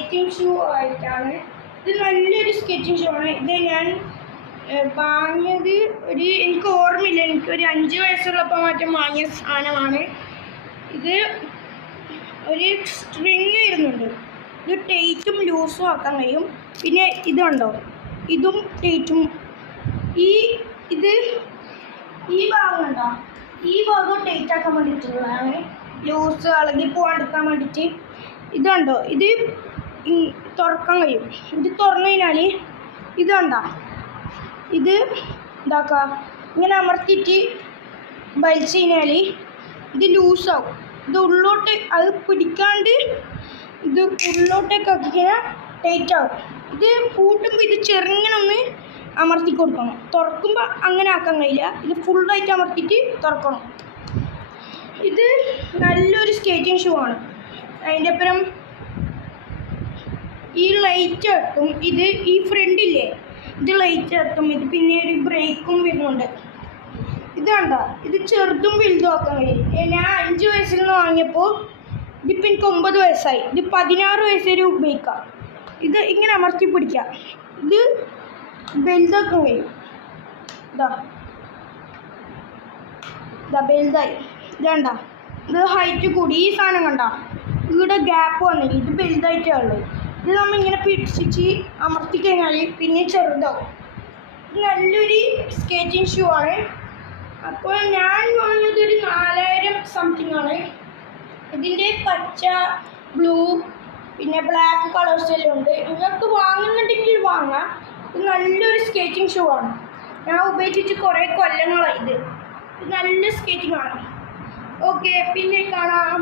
Skating shoe ആയിട്ടാണ്. ഇത് നല്ലൊരു സ്കേറ്റിംഗ് ഷൂ ആണ്. ഇത് ഞാൻ വാങ്ങിയത് എനിക്ക് ഓർമ്മയില്ല, എനിക്കൊരു 5 വയസ്സുള്ളപ്പോൾ മറ്റും വാങ്ങിയ സാധനമാണ്. ഇത് ഒരു സ്ട്രിങ് വരുന്നുണ്ട്. ഇത് ടൈറ്റും ലൂസും ആക്കാൻ കഴിയും. പിന്നെ ഇതുണ്ടോ, ഇതും ടൈറ്റും. ഈ ഭാഗം ഉണ്ടോ, ഈ ഭാഗം ടൈറ്റ് ആക്കാൻ വേണ്ടിയിട്ടുള്ളതാണ്, ലൂസ് ഇളകി പോകാണ്ടിരിക്കാൻ വേണ്ടിയിട്ട്. ഇതുണ്ടോ, ഇത് തുറക്കാൻ കഴിയും. ഇത് തുറന്നു കഴിഞ്ഞാൽ ഇതുണ്ടോ, ഇത് ഇതാക്കുക, ഇങ്ങനെ അമർത്തിയിട്ട് വലിച്ചു കഴിഞ്ഞാൽ ഇത് ലൂസാവും. ഇത് ഉള്ളോട്ട് അത് പിടിക്കാണ്ട് ഇത് ഉള്ളോട്ടേക്ക് ആക്കിക്കഴിഞ്ഞാൽ ടൈറ്റ് ആവും. ഇത് പൂട്ടുമ്പോൾ ഇത് ചെറുങ്ങനെ അമർത്തി കൊടുക്കണം. തുറക്കുമ്പോൾ അങ്ങനെ ആക്കാൻ കഴിയില്ല, ഇത് ഫുള്ളായിട്ട് അമർത്തിയിട്ട് തുറക്കണം. ഇത് നല്ലൊരു സ്കേറ്റിംഗ് ഷൂ ആണ്. അതിൻ്റെ അപ്പുറം ഈ ലൈറ്റ് എത്തും. ഇത് ഈ ഫ്രണ്ടില്ലേ, ഇത് ലൈറ്റ് എത്തും. ഇത് പിന്നെ ഒരു ബ്രേക്കും വരുന്നുണ്ട്. ഇതാണ്ട, ഇത് ചെറുതും വലുതും ആക്കാൻ കഴിയും. ഞാൻ 5 വയസ്സിൽ നിന്ന് വാങ്ങിയപ്പോൾ ഇതിപ്പോൾ എനിക്ക് 9 വയസ്സായി. ഇത് 16 വയസ്സ് വരെ ഉപയോഗിക്കാം. ഇത് ഇങ്ങനെ അമർത്തി പിടിക്കാം. ഇത് വലുതാക്കാൻ കഴിയും. ഇതാ വലുതായി. ഇതാണ്ട, ഇത് ഹൈറ്റ് കൂടി. ഈ സാധനം കണ്ട, ഇവിടെ ഗ്യാപ്പ് വന്നില്ല, ഇത് വലുതായിട്ടേ ഉള്ളൂ. ഇത് നമ്മൾ ഇങ്ങനെ പിടിച്ചിട്ട് അമർത്തി കഴിഞ്ഞാൽ പിന്നെ ചെറുതാവും. ഇത് നല്ലൊരു സ്കേറ്റിംഗ് ഷൂ ആണ്. അപ്പോൾ ഞാൻ വാങ്ങിയത് ഒരു 4000 സംതിങ് ആണ്. ഇതിൻ്റെ പച്ച, ബ്ലൂ, പിന്നെ ബ്ലാക്ക് കളേഴ്സ് എല്ലാം ഉണ്ട്. നിങ്ങൾക്ക് വാങ്ങുന്നുണ്ടെങ്കിൽ വാങ്ങാം. ഇത് നല്ലൊരു സ്കേറ്റിംഗ് ഷൂ ആണ്. ഞാൻ ഉപയോഗിച്ചിട്ട് കുറേ കൊല്ലങ്ങളായി. ഇത് നല്ല സ്കേറ്റിംഗ് ആണ്. ഓക്കെ, പിന്നെ കാണാം.